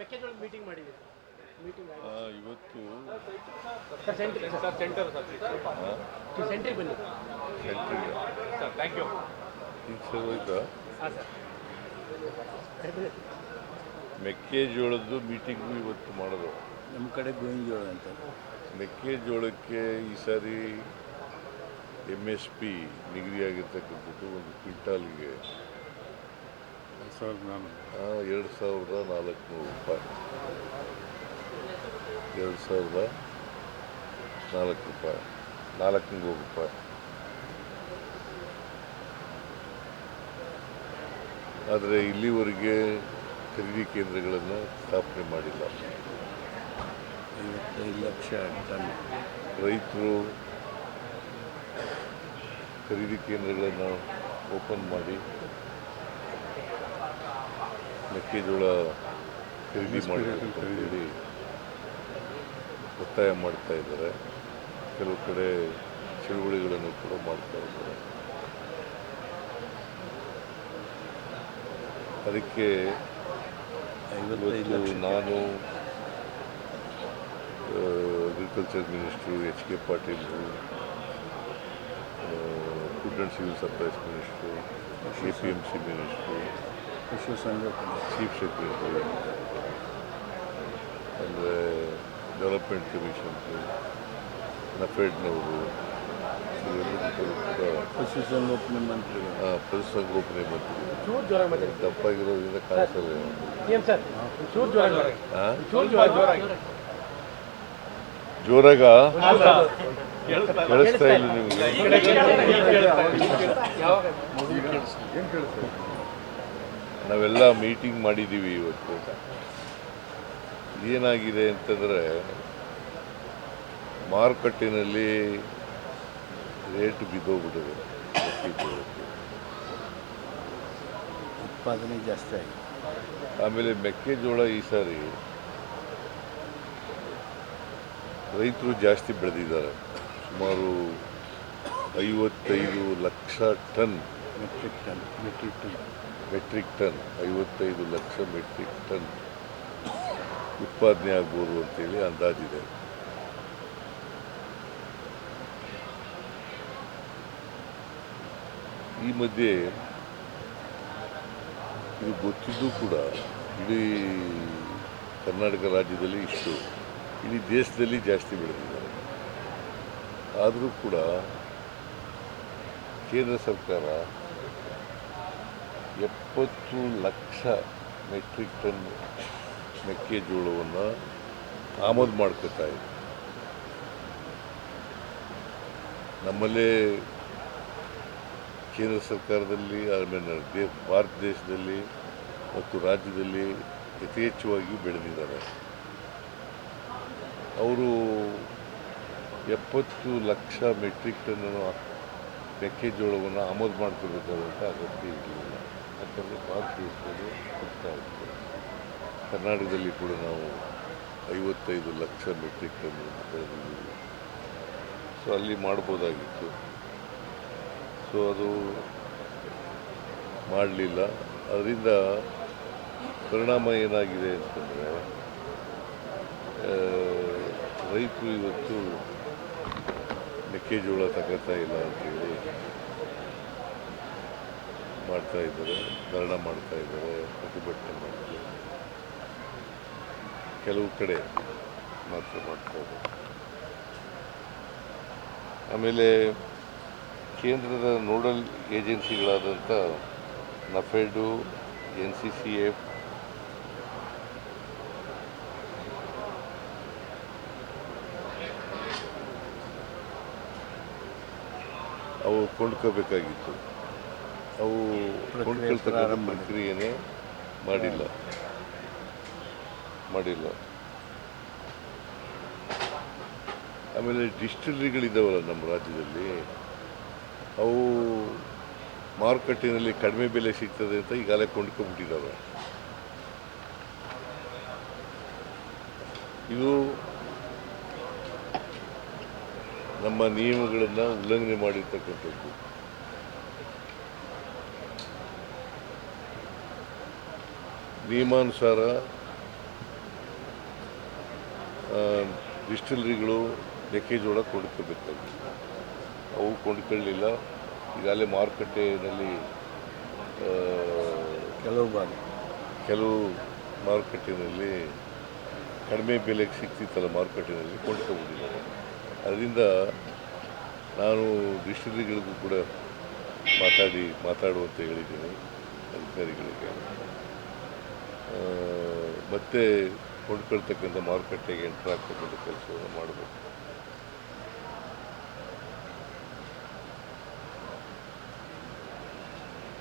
ಮೆಕ್ಕೆಜೋಳದ ಮೀಟಿಂಗ್ ಮಾಡಿದ್ದೀರಿ. ಮೀಟಿಂಗ್ ಆ, ಇವತ್ತು sir. Sentry sir. Centre sir ಸೆಂಟ್ರಿಗೆ ಬನ್ನಿ. ಸೆಂಟ್ರಿಗೆ ಸರ್ ಥ್ಯಾಂಕ್ ಯು ಈಗ ಸರ್ ಹೋಯ್ತಾ? ಹಾಂ ಸರ್. ಮೆಕ್ಕೆಜೋಳದ್ದು ಮೀಟಿಂಗು ಇವತ್ತು ಮಾಡೋದು. ನಮ್ಮ ಕಡೆ ಗೋವಿಂದೋಳ ಅಂತ. ಮೆಕ್ಕೆಜೋಳಕ್ಕೆ ಈ ಸಾರಿ ಎಂ ಎಸ್ ಪಿ ನಿಗದಿಯಾಗಿರ್ತಕ್ಕಂಥದ್ದು ಒಂದು ಕ್ವಿಂಟಾಲ್ಗೆ ಸಾವಿರದ ನಾನು ಎರಡು ಸಾವಿರದ ನಾಲ್ಕುನೂರು ರೂಪಾಯಿ ಎರಡು ಸಾವಿರದ ನಾಲ್ಕು ರೂಪಾಯಿ. ನಾಲ್ಕುನೂರು ರೂಪಾಯಿ. ಆದರೆ ಇಲ್ಲಿವರೆಗೆ ಖರೀದಿ ಕೇಂದ್ರಗಳನ್ನು ಸ್ಥಾಪನೆ ಮಾಡಿಲ್ಲ. ಐವತ್ತೈದು ಲಕ್ಷ ಟನ್. ರೈತರು ಖರೀದಿ ಕೇಂದ್ರಗಳನ್ನು ಓಪನ್ ಮಾಡಿ ಮೆಕ್ಕೆಜೋಳ ಖರೀದಿ ಮಾಡಬೇಕು ಅಂತ ಹೇಳಿ ಒತ್ತಾಯ ಮಾಡ್ತಾ ಇದ್ದಾರೆ. ಕೆಲವು ಕಡೆ ಚಳುವಳಿಗಳನ್ನು ಕೂಡ ಮಾಡ್ತಾ ಇದ್ದಾರೆ. ಅದಕ್ಕೆ ಇವತ್ತು ನಾನು agriculture minister H K Patil food and civil supplies minister A P M C minister ಸಂಗೋಪನೆ ಚೀಫ್ ಸೆಕ್ರೆಟರಿ ಅಂದರೆ ಡೆವಲಪ್ಮೆಂಟ್ ಕಮಿಷನ್ರು ನಫೆಡ್ನವರು ಪಶುಸಂಗೋಪನೆ ಮಂತ್ರಿ ಚೂರು ಜೋರಾಗಿ ಮಾತಾಡಿ ದಪ್ಪಾಗಿರೋದ್ರಿಂದ ಕಾಣಿಸಲ್ಲ ಜೋರಾಗಿ ಹಾಂ ಕೇಳಿಸ್ತಾ ಇಲ್ಲ ನಿಮಗೆ ನಾವೆಲ್ಲ ಮೀಟಿಂಗ್ ಮಾಡಿದ್ದೀವಿ ಇವತ್ತು ಏನಾಗಿದೆ ಅಂತಂದರೆ ಮಾರುಕಟ್ಟೆಯಲ್ಲಿ ರೇಟ್ ಬಿದ್ದೋಗ್ಬಿಟ್ಟಿದೆ. ಉತ್ಪಾದನೆ ಜಾಸ್ತಿ ಆಗಿದೆ. ಆಮೇಲೆ ಮೆಕ್ಕೆಜೋಳ ಈ ಸಾರಿ ರೈತರು ಜಾಸ್ತಿ ಬೆಳೆದಿದ್ದಾರೆ. ಸುಮಾರು ಐವತ್ತೈದು lakh ton. Metric ton metric ton. Metric ton, ಐವತ್ತೈದು ಲಕ್ಷ ಮೆಟ್ರಿಕ್ ಟನ್ ಉತ್ಪಾದನೆ ಆಗ್ಬೋದು ಅಂತೇಳಿ ಅಂದಾಜಿದೆ ಈ ಮಧ್ಯೆ ಇದು ಗೊತ್ತಿದ್ದು ಕೂಡ ಇಡೀ ಕರ್ನಾಟಕ ರಾಜ್ಯದಲ್ಲಿ ಇಷ್ಟು, ಇಡೀ ದೇಶದಲ್ಲಿ ಜಾಸ್ತಿ ಬೆಳೆದಿದ್ದಾರೆ. ಆದರೂ ಕೂಡ ಕೇಂದ್ರ ಸರ್ಕಾರ ಎಪ್ಪತ್ತು ಲಕ್ಷ ಮೆಟ್ರಿಕ್ ಟನ್ ಮೆಕ್ಕೆಜೋಳವನ್ನು ಆಮದು ಮಾಡ್ಕೊತಾ ಇದೆ ನಮ್ಮಲ್ಲೇ ಕೇಂದ್ರ ಸರ್ಕಾರದಲ್ಲಿ ಆಮೇಲೆ ದೇ, ಭಾರತ ದೇಶದಲ್ಲಿ ಮತ್ತು ರಾಜ್ಯದಲ್ಲಿ ಯಥೇಚ್ಛವಾಗಿ ಬೆಳೆದಿದ್ದಾರೆ. ಅವರು ಎಪ್ಪತ್ತು ಲಕ್ಷ ಮೆಟ್ರಿಕ್ ಟನ್ನನ್ನು ಮೆಕ್ಕೆಜೋಳವನ್ನು ಆಮದು ಮಾಡ್ಕೋಬೇಕಾದಂಥ ಅಗತ್ಯ ಇರಲಿಲ್ಲ. ಯಾಕಂದರೆ ಭಾರತ ದೇಶದಲ್ಲಿ ಹೋಗ್ತಾ ಇತ್ತು ಕರ್ನಾಟಕದಲ್ಲಿ ಕೂಡ ನಾವು ಐವತ್ತೈದು ಲಕ್ಷ ಮೆಟ್ರಿಕ್ ಟನ್ ಸೊ ಅಲ್ಲಿ ಮಾಡ್ಬೋದಾಗಿತ್ತು. ಸೊ ಅದು ಮಾಡಲಿಲ್ಲ. ಅದರಿಂದ ಪರಿಣಾಮ ಏನಾಗಿದೆ ಅಂತಂದರೆ ರೈತರು ಇವತ್ತು ಮೆಕ್ಕೆಜೋಳ ತಗೋತಾ ಇಲ್ಲ ಅಂತೇಳಿ ಮಾಡ್ತಾ ಇದ್ದಾರೆ, ಧರಣ ಮಾಡ್ತಾ ಇದ್ದಾರೆ, ಪ್ರತಿಭಟನೆ ಮಾಡ್ತಾರೆ ಕೆಲವು ಕಡೆ ಮಾತ್ರ ಮಾಡ್ತಾ ಇದ್ದಾರೆ. ಆಮೇಲೆ ಕೇಂದ್ರದ nodal ಏಜೆನ್ಸಿಗಳಾದಂಥ NAFED, N C C F, ಅವು ಕೊಂಡ್ಕೋಬೇಕಾಗಿತ್ತು. ಅವು ಕೊಂಡ್ಕೊಳ್ತಕ್ಕಂಥ ಪ್ರಕ್ರಿಯೆನೇ ಮಾಡಿಲ್ಲ. ಮಾಡಿಲ್ಲ. ಆಮೇಲೆ ಡಿಸ್ಟಿಲರಿಗಳಿದ್ದಾವಲ್ಲ ನಮ್ಮ ರಾಜ್ಯದಲ್ಲಿ ಅವು ಮಾರುಕಟ್ಟೆಯಲ್ಲಿ ಕಡಿಮೆ ಬೆಲೆ ಸಿಗ್ತದೆ ಅಂತ ಈಗಾಗಲೇ ಕೊಂಡ್ಕೊಂಡ್ಬಿಟ್ಟಿದ್ದಾವೆ ಇದು ನಮ್ಮ ನಿಯಮಗಳನ್ನು ಉಲ್ಲಂಘನೆ ಮಾಡಿರ್ತಕ್ಕಂಥದ್ದು. ನಿಯಮಾನುಸಾರ ಡಿಸ್ಟಿಲ್ರಿಗಳು ಮೆಕ್ಕೆಜೋಳ ಕೊಂಡ್ಕೋಬೇಕಾಗಿತ್ತು ಅವು ಕೊಂಡ್ಕೊಳ್ಳಲಿಲ್ಲ ಈಗಾಗಲೇ ಮಾರುಕಟ್ಟೆಯಲ್ಲಿ ಕೆಲವು ಬಾರಿ. ಕೆಲವು ಮಾರುಕಟ್ಟೆಯಲ್ಲಿ ಕಡಿಮೆ ಬೆಲೆಗೆ ಸಿಗ್ತಿತ್ತಲ್ಲ ಮಾರುಕಟ್ಟೆಯಲ್ಲಿ ಕೊಂಡ್ಕೋಬೋದಿಲ್ಲ ಅದರಿಂದ ನಾನು ಡಿಸ್ಟಿಲ್ರಿಗಳಿಗೂ ಕೂಡ ಮಾತಾಡಿ ಮಾತಾಡುವಂತ ಹೇಳಿದ್ದೀನಿ ಅಧಿಕಾರಿಗಳಿಗೆ. ಮತ್ತೆ ಕೊಂಡ್ಕೊಳ್ತಕ್ಕಂಥ ಮಾರುಕಟ್ಟೆಗೆ ಎಂಟರ್ ಆಗ್ತಕ್ಕಂಥ ಕೆಲಸವನ್ನು ಮಾಡಬೇಕು.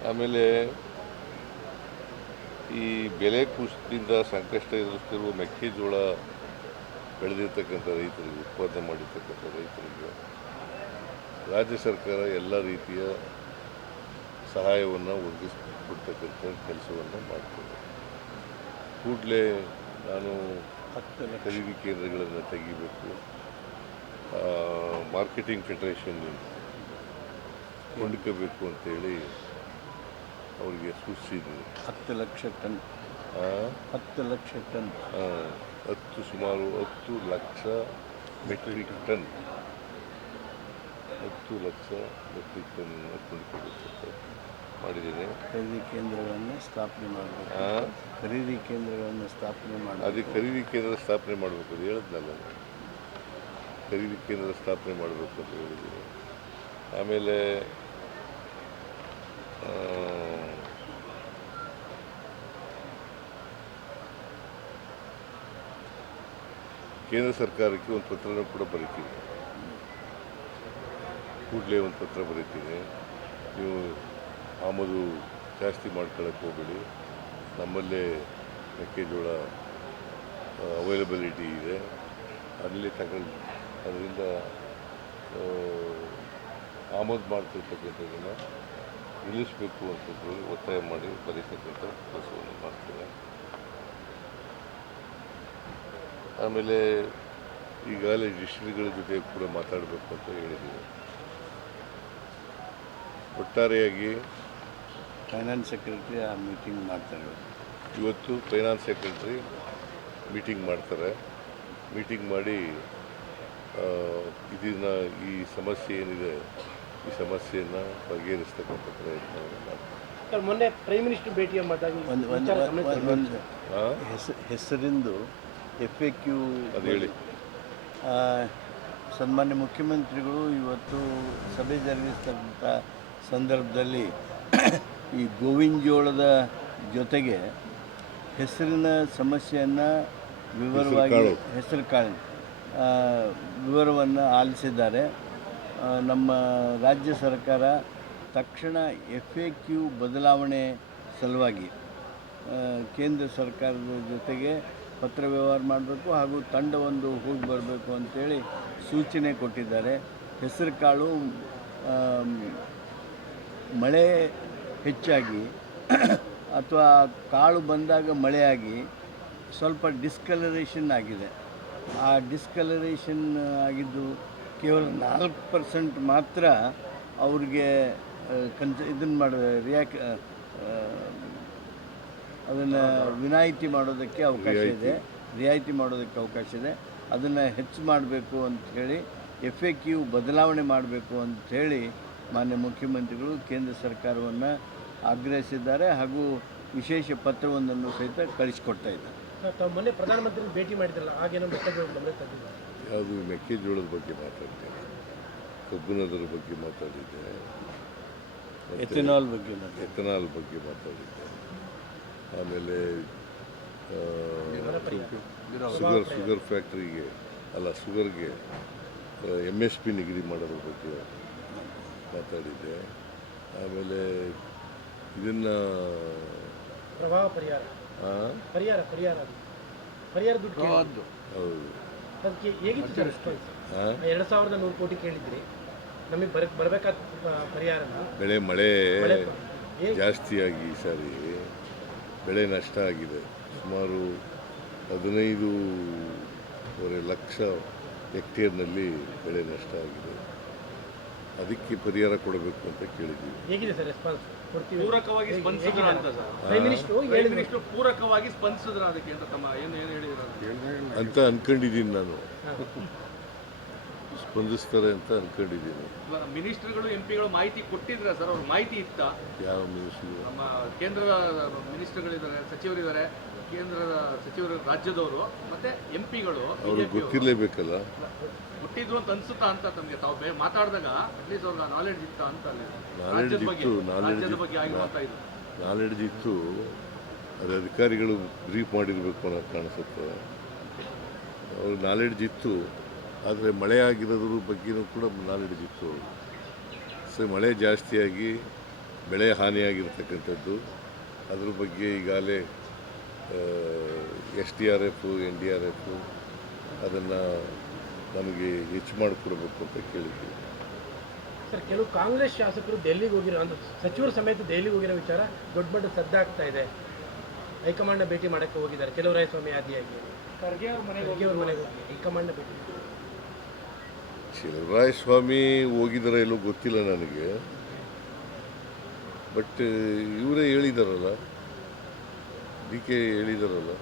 ಆಮೇಲೆ ಈ ಬೆಲೆ ಕುಸಿತದಿಂದ ಸಂಕಷ್ಟ ಎದುರಿಸ್ತಿರುವ ಮೆಕ್ಕೆಜೋಳ ಬೆಳೆದಿರ್ತಕ್ಕಂಥ ರೈತರಿಗೆ, ಉತ್ಪಾದನೆ ಮಾಡಿರ್ತಕ್ಕಂಥ ರೈತರಿಗೆ ರಾಜ್ಯ ಸರ್ಕಾರ ಎಲ್ಲ ರೀತಿಯ ಸಹಾಯವನ್ನು ಒದಗಿಸ್ಕೊಡ್ತಕ್ಕಂಥ ಕೆಲಸವನ್ನು ಮಾಡ್ತದೆ. ಕೂಡಲೇ ನಾನು ಖರೀದಿ ಕೇಂದ್ರಗಳನ್ನು ತೆಗಿಬೇಕು ಮಾರ್ಕೆಟಿಂಗ್ ಫೆಡರೇಷನ್ ಕೊಂಡ್ಕೋಬೇಕು ಅಂತೇಳಿ ಅವರಿಗೆ ಸೂಚಿಸಿದ್ದೀನಿ ಹತ್ತು ಲಕ್ಷ ಟನ್. ಹತ್ತು ಲಕ್ಷ ಟನ್. ಹತ್ತು ಸುಮಾರು ಹತ್ತು ಲಕ್ಷ ಮೆಟ್ರಿಕ್ ಟನ್. ಹತ್ತು ಲಕ್ಷ ಮೆಟ್ರಿಕ್ ಟನ್ ಕೊಂಡ್ಕೋಬೇಕು ಮಾಡಿದ್ದೀನಿ ಖರೀದಿ ಕೇಂದ್ರಗಳನ್ನು ಸ್ಥಾಪನೆ ಮಾಡಬೇಕು. ಖರೀದಿ ಕೇಂದ್ರಗಳನ್ನು ಸ್ಥಾಪನೆ ಮಾಡಿ ಅದೇ ಖರೀದಿ ಕೇಂದ್ರ ಸ್ಥಾಪನೆ ಮಾಡಬೇಕು ಅಂತ ಹೇಳಿದ್ನಲ್ಲ. ಖರೀದಿ ಕೇಂದ್ರ ಸ್ಥಾಪನೆ ಮಾಡಬೇಕು ಅಂತ ಹೇಳಿದ್ದೀನಿ ಆಮೇಲೆ ಕೇಂದ್ರ ಸರ್ಕಾರಕ್ಕೆ ಒಂದು ಪತ್ರನ ಕೂಡ ಬರೀತೀನಿ. ಕೂಡಲೇ ಒಂದು ಪತ್ರ ಬರೀತೀನಿ. ನೀವು ಆಮದು ಜಾಸ್ತಿ ಮಾಡ್ಕೊಳ್ಳೋಕೆ ಹೋಗಬೇಡಿ. ನಮ್ಮಲ್ಲೇ ಮೆಕ್ಕೆಜೋಳ ಅವೈಲಬಿಲಿಟಿ ಇದೆ. ಅಲ್ಲಿ ತಗೊಂಡು, ಅದರಿಂದ ಆಮದು ಮಾಡ್ತಿರ್ತಕ್ಕಂಥದ್ದನ್ನು ನಿಲ್ಲಿಸಬೇಕು ಅಂತ ಹೇಳಿ ಒತ್ತಾಯ ಮಾಡಿ ಬರೀತಕ್ಕಂಥ ಕೆಲಸವನ್ನು ಮಾಡ್ತೇವೆ ಆಮೇಲೆ ಈಗಾಗಲೇ ಡಿಸ್ಟ್ರಿಕ್ಟ್ಗಳ ಜೊತೆ ಕೂಡ ಮಾತಾಡಬೇಕು ಅಂತ ಹೇಳಿದ್ದೀನಿ ಒಟ್ಟಾರೆಯಾಗಿ ಫೈನಾನ್ಸ್ ಸೆಕ್ರೆಟರಿ ಆ ಮೀಟಿಂಗ್ ಮಾಡ್ತಾರೆ ಇವತ್ತು ಫೈನಾನ್ಸ್ ಸೆಕ್ರೆಟ್ರಿ ಮೀಟಿಂಗ್ ಮಾಡ್ತಾರೆ. ಮೀಟಿಂಗ್ ಮಾಡಿ ಇದನ್ನ ಈ ಸಮಸ್ಯೆ ಏನಿದೆ ಈ ಸಮಸ್ಯೆಯನ್ನು ಬಗೆಹರಿಸ್ತಕ್ಕಂಥ ಪ್ರಯತ್ನ ಮಾಡ್ತಾರೆ. ಸರ್ ಮೊನ್ನೆ ಪ್ರೈಮ್ ಮಿನಿಸ್ಟರ್ ಭೇಟಿಯ ಮಾಡಿದಾಗ ಈ ಒಂದು ಒಂದು ಒಂದು ಒಂದು ಹೆಸ- ಹೆಸರಿಂದು ಎಫ್ ಎ ಕ್ಯೂ ಅದು ಹೇಳಿ. ಸನ್ಮಾನ್ಯ ಮುಖ್ಯಮಂತ್ರಿಗಳು ಇವತ್ತು ಸಭೆ ಜರುಗಿಸ್ತಕ್ಕಂಥ ಸಂದರ್ಭದಲ್ಲಿ ಈ ಗೋವಿನ ಜೋಳದ ಜೊತೆಗೆ ಹೆಸರಿನ ಸಮಸ್ಯೆಯನ್ನು ವಿವರವಾಗಿ. ಹೆಸರು ಕಾಳು ವಿವರವನ್ನು ಆಲಿಸಿದ್ದಾರೆ ನಮ್ಮ ರಾಜ್ಯ ಸರ್ಕಾರ ತಕ್ಷಣ ಎಫ್ ಎ ಕ್ಯೂ ಬದಲಾವಣೆ ಸಲುವಾಗಿ ಕೇಂದ್ರ ಸರ್ಕಾರದ ಜೊತೆಗೆ ಪತ್ರ ವ್ಯವಹಾರ ಮಾಡಬೇಕು ಹಾಗೂ ತಂಡವೊಂದು ಹೋಗಿ ಬರಬೇಕು ಅಂತೇಳಿ ಸೂಚನೆ ಕೊಟ್ಟಿದ್ದಾರೆ ಹೆಸರು ಕಾಳು ಮಳೆ ಹೆಚ್ಚಾಗಿ ಅಥವಾ ಕಾಳು ಬಂದಾಗ ಮಳೆಯಾಗಿ ಸ್ವಲ್ಪ ಡಿಸ್ಕಲರೇಷನ್ ಆಗಿದೆ. ಆ ಡಿಸ್ಕಲರೇಷನ್ ಆಗಿದ್ದು ಕೇವಲ ನಾಲ್ಕು ಪರ್ಸೆಂಟ್ ಮಾತ್ರ ಅವ್ರಿಗೆ ಕನ್ಸ ಇದನ್ನು ಮಾಡ ರಿಯಾಕ್ ಅದನ್ನು ವಿನಾಯಿತಿ ಮಾಡೋದಕ್ಕೆ ಅವಕಾಶ ಇದೆ. ರಿಯಾಯಿತಿ ಮಾಡೋದಕ್ಕೆ ಅವಕಾಶ ಇದೆ. ಅದನ್ನು ಹೆಚ್ಚು ಮಾಡಬೇಕು ಅಂಥೇಳಿ ಎಫ್ ಎ ಕ್ಯೂ ಬದಲಾವಣೆ ಮಾಡಬೇಕು ಅಂಥೇಳಿ ಮಾನ್ಯ ಮುಖ್ಯಮಂತ್ರಿಗಳು ಕೇಂದ್ರ ಸರ್ಕಾರವನ್ನು ಆಗ್ರಹಿಸಿದ್ದಾರೆ ಹಾಗೂ ವಿಶೇಷ ಪತ್ರವೊಂದನ್ನು ಸಹಿತ ಕಳಿಸಿಕೊಡ್ತಾ ಇದ್ದಾರೆ. ಸರ್ ತಾವು ಮೊನ್ನೆ ಪ್ರಧಾನಮಂತ್ರಿ ಭೇಟಿ ಮಾಡಿದ್ರಲ್ಲ ಆಗೇನೋ ಮೆಕ್ಕೆಜೋಳ ಗಮನಕ್ಕೆ ತಂದಿಲ್ಲ ಯಾವುದು ಮೆಕ್ಕೆಜೋಳದ ಬಗ್ಗೆ ಮಾತಾಡ್ತೇನೆ ಕಬ್ಬಿನದರ ಬಗ್ಗೆ ಮಾತಾಡಿದ್ದೆ. ಎಥೆನಾಲ್ ಬಗ್ಗೆ ಎಥೆನಾಲ್ ಎಥನಾಲ್ ಬಗ್ಗೆ ಮಾತಾಡಿದ್ದೆ. ಆಮೇಲೆ ಶುಗರ್ ಶುಗರ್ ಫ್ಯಾಕ್ಟ್ರಿಗೆ ಅಲ್ಲ ಶುಗರ್ಗೆ ಎಂ ಎಸ್ ಪಿ ನಿಗದಿ ಮಾಡೋದ್ರ ಬಗ್ಗೆ ಮಾತಾಡಿದ್ದೆ. ಆಮೇಲೆ ಇದನ್ನ ಪ್ರಭಾವ ಪರಿಹಾರ. ಪರಿಹಾರ ಪರಿಹಾರ ಪರಿಹಾರ ದುಡ್ಡು ಕೇಳಿದ್ರು. ಹೌದು. ಅದಕ್ಕೆ ಹೇಗಿತ್ತು ಸರ್? ರೆಸ್ಪಾನ್ಸ್ ಎರಡು ಸಾವಿರದ ನೂರು ಕೋಟಿ ಕೇಳಿದ್ರಿ. ನಮಗೆ ಬರ ಬರಬೇಕಾದ ಪರಿಹಾರ ಬೆಳೆ ಮಳೆ ಜಾಸ್ತಿಯಾಗಿ ಈ ಸಾರಿ ಬೆಳೆ ನಷ್ಟ ಆಗಿದೆ. ಸುಮಾರು ಹದಿನೈದೂವರೆ ಲಕ್ಷ ಹೆಕ್ಟೇರ್ನಲ್ಲಿ ಬೆಳೆ ನಷ್ಟ ಆಗಿದೆ. ಅದಕ್ಕೆ ಪರಿಹಾರ ಕೊಡಬೇಕು ಅಂತ ಕೇಳಿದ್ದೀವಿ. ಹೇಗಿದೆ ಸರ್ ರೆಸ್ಪಾನ್ಸ್ ಕೊಡ್ತೀವಿ. ಪೂರಕವಾಗಿ ಸ್ಪಂದಿಸಿದ್ರ ಅಂತ sir? Prime minister prime minister ಪೂರಕವಾಗಿ ಸ್ಪಂದಿಸಿದ್ರ ಅದಕ್ಕೆ ಅಂತ ತಮ್ಮ ಏನು ಏನು ಹೇಳಿದ್ರು ಅಂತ? ಅನ್ಕೊಂಡಿದ್ದೀನಿ ನಾನು. ಸ್ಪಂದಿಸ್ತಾರೆ ಅಂತ ಅನ್ಕೊಂಡಿದ್ದೀನಿ. ಮಿನಿಸ್ಟರ್ಗಳು ಎಂ ಪಿಗಳು ಮಾಹಿತಿ ಕೊಟ್ಟಿದ್ರ ಸರ್ ಅವ್ರ ಮಾಹಿತಿ ಇತ್ತ? ಯಾವ ಮಿನಿಸ್ಟರ್? ನಮ್ಮ ಕೇಂದ್ರದ ಮಿನಿಸ್ಟರ್ಗಳಿದ್ದಾರೆ ಸಚಿವರಿದ್ದಾರೆ ಕೇಂದ್ರದ ಸಚಿವರು ರಾಜ್ಯದವರು ಮತ್ತೆ ಎಂ ಪಿಗಳು ಅವ್ರಿಗೆ ಗೊತ್ತಿರಲೇಬೇಕಲ್ಲ? ಕೊಟ್ಟಿದ್ರು ಅಂತ ಅನ್ಸುತ್ತಾ ಅಂತ ತಮಗೆ ತಾವು ಬೇ- ಮಾತಾಡಿದಾಗ ಅಟ್ಲೀಸ್ಟ್ ಅವ್ರಿಗೆ ನಾಲೆಡ್ಜ್ ಇತ್ತ ಅಂತ ಅಲ್ಲಿ? Knowledge ರಾಜ್ಯದ ಬಗ್ಗೆ ಇತ್ತು, ನಾಲೆಡ್ಜ್ ರಾಜ್ಯದ. ಬಗ್ಗೆ ಆಗಿರುವಂತ ಇದು. ನಾಲೆಡ್ಜ್ ಇತ್ತು ಅದು ಅಧಿಕಾರಿಗಳು ಬ್ರೀಫ್ ಮಾಡಿರಬೇಕು ಅನ್ನೋದು ಕಾಣಿಸುತ್ತೆ. ಅವ್ರಿಗೆ ನಾಲೆಡ್ಜ್ ಇತ್ತು. ಆದರೆ ಮಳೆ ಆಗಿರೋದ್ರ ಬಗ್ಗೆನೂ ಕೂಡ ನಾಲೆಡ್ಜ್ ಇತ್ತು ಸೊ ಮಳೆ ಜಾಸ್ತಿಯಾಗಿ ಬೆಳೆ ಹಾನಿಯಾಗಿರ್ತಕ್ಕಂಥದ್ದು. ಅದ್ರ ಬಗ್ಗೆ ಈಗಾಗಲೇ S D R F N D R F ಅದನ್ನು ನಮಗೆ ಹೆಚ್ಚು ಮಾಡಿಕೊಡ್ಬೇಕು ಅಂತ ಕೇಳಿದ್ವಿ. ಸರ್ ಕೆಲವು ಕಾಂಗ್ರೆಸ್ ಶಾಸಕರು ದೆಹಲಿಗೆ ಹೋಗಿರೋ ಅಂದ್ರೆ ಸಚಿವರು ಸಮೇತ ದೆಹಲಿಗೆ ಹೋಗಿರೋ ವಿಚಾರ ದೊಡ್ಡ ಮಟ್ಟ ಸದ್ದಾಗ್ತಾ ಇದೆ. ಹೈಕಮಾಂಡ್ನ ಭೇಟಿ ಮಾಡೋಕ್ಕೆ ಹೋಗಿದ್ದಾರೆ. ಕೆಲವು ರಾಯಸ್ವಾಮಿ ಆದಿಯಾಗಿ. ಖರ್ಗೆ ಅವ್ರ ಮನೆಗೆ ಹೋಗಿ ಅವ್ರ ಮನೆಗೆ ಹೋಗಿ ಹೈಕಮಾಂಡ್ನ ಭೇಟಿ ಶಿವರಾಯ ಸ್ವಾಮಿ ಹೋಗಿದಾರ ಎಲ್ಲೋ ಗೊತ್ತಿಲ್ಲ ನನಗೆ. ಬಟ್ ಇವರೇ ಹೇಳಿದಾರಲ್ಲ. ಡಿ ಕೆ ಹೇಳಿದಾರಲ್ಲ.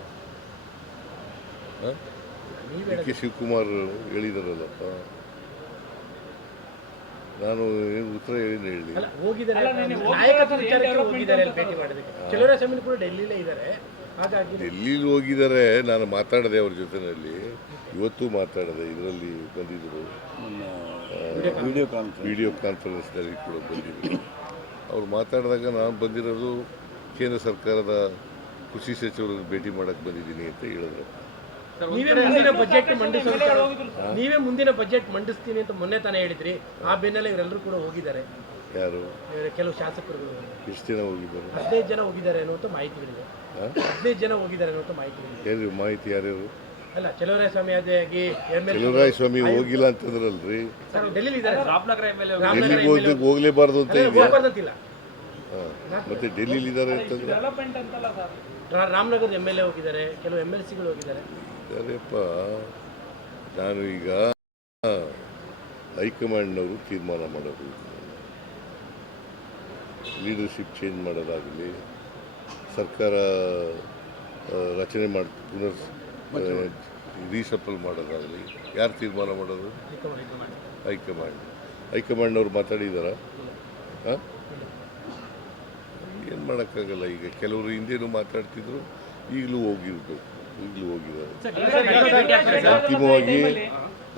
ಡಿ ಕೆ ಶಿವಕುಮಾರ್ ಹೇಳಿದಾರಲ್ಲಪ್ಪ ನಾನು ಏನು ಉತ್ತರ ಏನು ಹೇಳಿ. ಡೆಲ್ಲಿ ಹೋಗಿದ್ದಾರೆ ನಾಯಕತ್ವ ವಿಚಾರಕ್ಕೆ ಹೋಗಿದ್ದಾರೆ ಭೇಟಿ ಮಾಡೋದಕ್ಕೆ. ಕೆಲವರಾಯ ಕೂಡ ಡೆಲ್ಲಿಲೇ ಇದ್ದಾರೆ ಹಾಗಾಗಿ ಡೆಲ್ಲಿಲಿ ಹೋಗಿದ್ದಾರೆ ನಾನು ಮಾತಾಡಿದೆ ಅವ್ರ ಜೊತೆನಲ್ಲಿ. ಇವತ್ತು ಮಾತಾಡದೆ ಇದರಲ್ಲಿ ಬಂದಿದ್ದರು ವಿಡಿಯೋ ಕಾನ್ಫರೆನ್ಸ್ ವಿಡಿಯೋ ಕಾನ್ಫರೆನ್ಸ್ನಲ್ಲಿ ಕೂಡ ಬಂದಿದ್ದರು ಅವ್ರು ಮಾತಾಡಿದಾಗ ನಾನು ಬಂದಿರೋದು ಕೇಂದ್ರ ಸರ್ಕಾರದ ಕೃಷಿ ಸಚಿವರನ್ನು ಭೇಟಿ ಮಾಡಕ್ಕೆ ಬಂದಿದ್ದೀನಿ ಅಂತ ಹೇಳಿದ್ರು. ನೀವೇ ಮುಂದಿನ ಬಜೆಟ್ ಮಂಡಿಸೋ ನೀವೇ ಮುಂದಿನ ಬಜೆಟ್ ಮಂಡಿಸ್ತೀನಿ ಅಂತ ಮೊನ್ನೆ ತಾನೇ ಹೇಳಿದ್ರಿ. ಆ ಬೆನ್ನಲ್ಲೇ ಇವರೆಲ್ಲರೂ ಕೂಡ ಹೋಗಿದ್ದಾರೆ. ಯಾರು? ಇವ್ರ ಕೆಲವು ಶಾಸಕರು ಎಷ್ಟು ಜನ ಹೋಗಿದ್ದಾರೆ? ಹದಿನೈದು ಜನ ಹೋಗಿದ್ದಾರೆ ಅನ್ನುವಂಥ ಮಾಹಿತಿಗಳಿದೆ ಹದಿನೈದು ಜನ ಹೋಗಿದ್ದಾರೆ ಅನ್ನುವಂಥ ಮಾಹಿತಿ ಯಾರು ಮಾಹಿತಿ ಯಾರ್ಯಾರು? ಅಲ್ಲ ಚಲವರಾಯ ಸ್ವಾಮಿ ಹೋಗಿಲ್ಲ ಅಂತಂದ್ರಲ್ರಿ? ಡೆಲ್ಲಿಗೆ ಹೋಗ್ಲಿಕ್ಕೆ ಹೋಗ್ಲೇಬಾರ್ದು ಅಂತ ಇದೆ ಮತ್ತೆ ಡೆಲ್ಲಿಲಿ ಇದ್ದಾರೆ ಅಂತಂದ್ರೆ? ರಾಮನಗರದ ಎಂ ಎಲ್ ಎ ಹೋಗಿದ್ದಾರೆ ಕೆಲವು ಎಂ ಎಲ್ ಸಿಗಳು ಹೋಗಿದ್ದಾರೆ. ಅದೇಪ್ಪ ನಾನು ಈಗ ಹೈಕಮಾಂಡ್ನವರು ತೀರ್ಮಾನ ಮಾಡೋದು ಲೀಡರ್ಶಿಪ್ ಚೇಂಜ್ ಮಾಡೋದಾಗಲಿ ಸರ್ಕಾರ ರಚನೆ ಮಾಡಿ ಪುನರ್ ರೀಸಫಲ್ ಮಾಡೋದಾಗಲಿ. ಯಾರು ತೀರ್ಮಾನ ಮಾಡೋದು? High command. ಹೈಕಮಾಂಡ್ನವ್ರು ಮಾತಾಡಿದಾರ? ಏನು ಮಾಡೋಕ್ಕಾಗಲ್ಲ ಈಗ. ಕೆಲವರು ಹಿಂದೇನು ಮಾತಾಡ್ತಿದ್ರು, ಈಗಲೂ ಹೋಗಿರ್ಬೇಕು. ಈಗಲೂ ಹೋಗಿದ್ದಾರೆ. ಅಂತಿಮವಾಗಿ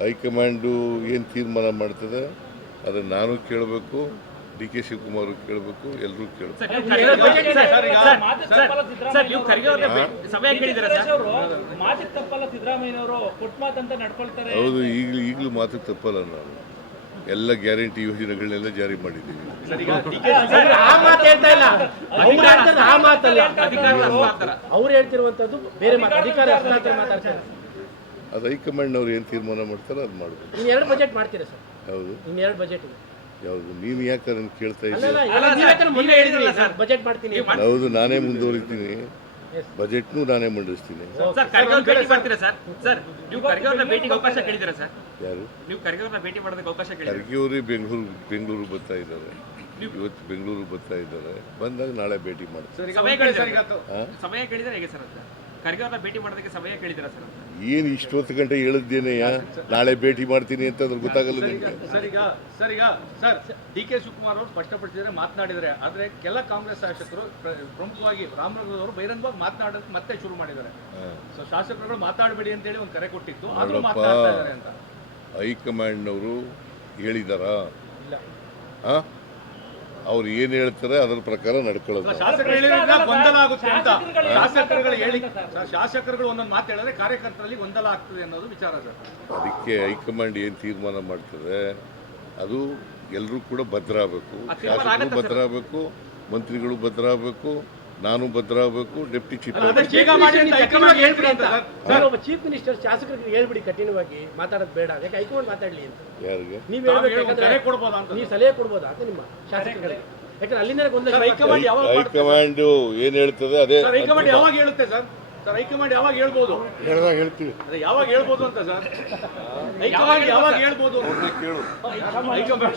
ಹೈಕಮಾಂಡು ಏನು ತೀರ್ಮಾನ ಮಾಡ್ತದೆ, ಅದನ್ನು ನಾನು ಕೇಳಬೇಕು. ಡಿ ಕೆ ಶಿವಕುಮಾರ್ ಕೇಳಬೇಕು ಎಲ್ಲರೂ ಕೇಳಬೇಕು. ಹೌದು ಈಗಲೂ ಈಗಲೂ ಮಾತು ತಪ್ಪಲ್ಲ ನಾನು. ಎಲ್ಲ ಗ್ಯಾರಂಟಿ ಯೋಜನೆಗಳನ್ನೆಲ್ಲ ಜಾರಿ ಮಾಡಿದ್ದೀವಿ. ಸರ್, ಆ ಮಾತು ಹೇಳ್ತಾ ಇಲ್ಲ. ಅವ್ರು ಹೇಳ್ತಾರೆ ಆ ಮಾತಲ್ಲ ಅಧಿಕಾರ ಹಸ್ತಾಂತರ ಅವ್ರು ಹೇಳ್ತಿರುವಂತದ್ದು ಬೇರೆ ಮಾತು. ಅಧಿಕಾರ ಹಸ್ತಾಂತರ ಮಾತಾಡ್ತಾರೆ. ಅದು ಹೈಕಮಾಂಡ್ನವ್ರು ಏನು ತೀರ್ಮಾನ ಮಾಡ್ತಾರೋ ಅದು ಮಾಡಬೇಕು ಇನ್ನು ಬಜೆಟ್ ಮಾಡ್ತೀರಾ ಸರ್? ಹೌದು. ಯಾವುದು? ನೀನು ಯಾಕೆ ಅದನ್ನು ಕೇಳ್ತಾ ನೀವೇ ಹೇಳಿದ್ರಿ. ಬಜೆಟ್ ಮಾಡ್ತೀನಿ ಹೌದು ನಾನೇ ಮುಂದುವರಿತೀನಿ. ಬಜೆಟ್ ಬಜೆಟ್ನು ನಾನೇ ಮಂಡಿಸ್ತೀನಿ ಸರ್ ಖರ್ಗೆ ಅವ್ರ ಭೇಟಿ ಮಾಡ್ತೀರಾ ಸರ್? ಸರ್ ನೀವು ಖರ್ಗೆ ಅವ್ರನ್ನ ಭೇಟಿಗೆ ಅವಕಾಶ ಕೇಳಿದ್ದೀರಾ ಸರ್? ಯಾರು? ನೀವು ಖರ್ಗೆ ಅವ್ರನ್ನ ಭೇಟಿ ಮಾಡೋದಕ್ಕೆ ಅವಕಾಶ ಕೇಳಿದ್ದೀರಾ? ಖರ್ಗೆಯವರೇ ಬೆಂಗಳೂರು ಬೆಂಗಳೂರು ಬರ್ತಾ ಇದ್ದಾರೆ. ಇವತ್ತು ಬೆಂಗಳೂರು ಬರ್ತಾ ಇದ್ದಾರೆ. ಬಂದಾಗ ನಾಳೆ ಭೇಟಿ ಸಮಯ ಸರ್? ಹಾಂ? ಸಮಯ ಕೇಳಿದ್ರೆ ಹೇಗೆ ಸರ್ ಅಂತ ಖರ್ಗೆ ಅವ್ರನ್ನ ಭೇಟಿ ಮಾಡೋದಕ್ಕೆ ಸಮಯ ಕೇಳಿದ್ದೀರಾ ಸರ್ ಅಂತ ಏನು ಇಷ್ಟೊತ್ತು ಗಂಟೆ ಹೇಳಿದ್ದೇನೆಯಾ ನಾಳೆ ಭೇಟಿ ಮಾಡ್ತೀನಿ ಅಂತ ಅದ್ರ ಗೊತ್ತಾಗಲ್ಲ ನಿಮಗೆ. ಸರ್ ಈಗ ಸರ್ ಈಗ ಸರ್ ಡಿ ಕೆ ಶಿವಕುಮಾರ್ ಅವರು ಸ್ಪಷ್ಟಪಡಿಸಿದರೆ ಮಾತನಾಡಿದ್ದಾರೆ. ಆದರೆ ಕೆಲ ಕಾಂಗ್ರೆಸ್ ಶಾಸಕರು ಪ್ರ- ಪ್ರಮುಖವಾಗಿ ರಾಮನಗರದವರು ಬಹಿರಂಗವಾಗಿ ಮಾತನಾಡೋದಕ್ಕೆ ಮತ್ತೆ ಶುರು ಮಾಡಿದ್ದಾರೆ. ಸೊ ಶಾಸಕರುಗಳು ಮಾತಾಡಬೇಡಿ ಅಂತ ಹೇಳಿ ಒಂದು ಕರೆ ಕೊಟ್ಟಿತ್ತು ಆದರೂ ಮಾತಾಡ್ತಾ ಮಾತನಾಡ್ತಾ ಇದ್ದಾರೆ ಅಂತ. ಹೈಕಮಾಂಡ್ನವರು ಹೇಳಿದಾರಾ? ಹಾಂ ಅವ್ರು ಏನು ಹೇಳ್ತಾರೆ ಅದ್ರ ಪ್ರಕಾರ ನಡ್ಕೊಳ್ಳೋದು ಶಾಸಕರು ಹೇಳಿದ್ರಿಂದ ಗೊಂದಲ ಆಗುತ್ತೆ ಅಂತ. ಶಾಸಕರುಗಳು ಹೇಳಿ ಶಾಸಕರುಗಳು ಒಂದೊಂದು ಮಾತು ಹೇಳಿದ್ರೆ ಕಾರ್ಯಕರ್ತರಲ್ಲಿ ಗೊಂದಲ ಆಗ್ತದೆ ಅನ್ನೋದು ವಿಚಾರ ಸರ್ ಅದಕ್ಕೆ ಹೈಕಮಾಂಡ್ ಏನು ತೀರ್ಮಾನ ಮಾಡ್ತದೆ? ಅದು ಎಲ್ಲರೂ ಕೂಡ ಭದ್ರ ಆಗಬೇಕು. ಶಾಸಕರು ಭದ್ರ ಆಗಬೇಕು ಮಂತ್ರಿಗಳು ಭದ್ರ ಆಗಬೇಕು. ನಾನು ಭದ್ರ ಆಗಬೇಕು ಡೆಪ್ಟಿ ಚೀಫ್ ಚೀಫ್ ಮಿನಿಸ್ಟರ್ ಶಾಸಕರಿಗೆ ಹೇಳ್ಬಿಡಿ ಕಠಿಣವಾಗಿ ಮಾತಾಡೋದು ಬೇಡ. ಅದಕ್ಕೆ ಹೈಕಮಾಂಡ್ ಮಾತಾಡ್ಲಿ ಅಂತ. ಯಾರಿಗೆ? ನೀವು ಕೊಡ್ಬೋದಾ ಅಂತ. ನೀವು ಸಲಹೆ ಕೊಡ್ಬೋದಾ ಅಂತ ನಿಮ್ಮ ಶಾಸಕರಿಗೆ? ಯಾಕಂದ್ರೆ ಅಲ್ಲಿಂದ ಗೊಂದಲ ಹೈಕಮಾಂಡ್ ಯಾವಾಗ? ಹೈಕಮಾಂಡ್ ಏನು ಹೇಳ್ತದೆ ಅದೇ ಸರ್ ಹೈಕಮಾಂಡ್ ಯಾವಾಗ ಹೇಳುತ್ತೆ ಸರ್? ಸರ್ ಹೈಕಮಾಂಡ್ ಯಾವಾಗ ಹೇಳ್ಬೋದು? ಹೇಳ್ದಾಗ ಹೇಳ್ತೀವಿ. ಅದೇ ಯಾವಾಗ ಹೇಳ್ಬೋದು ಅಂತ ಸರ್? ಹೈಕಮಾಂಡ್ ಯಾವಾಗ ಹೇಳ್ಬೋದು? ಕೇಳು. ಹೈಕಮಾಂಡ್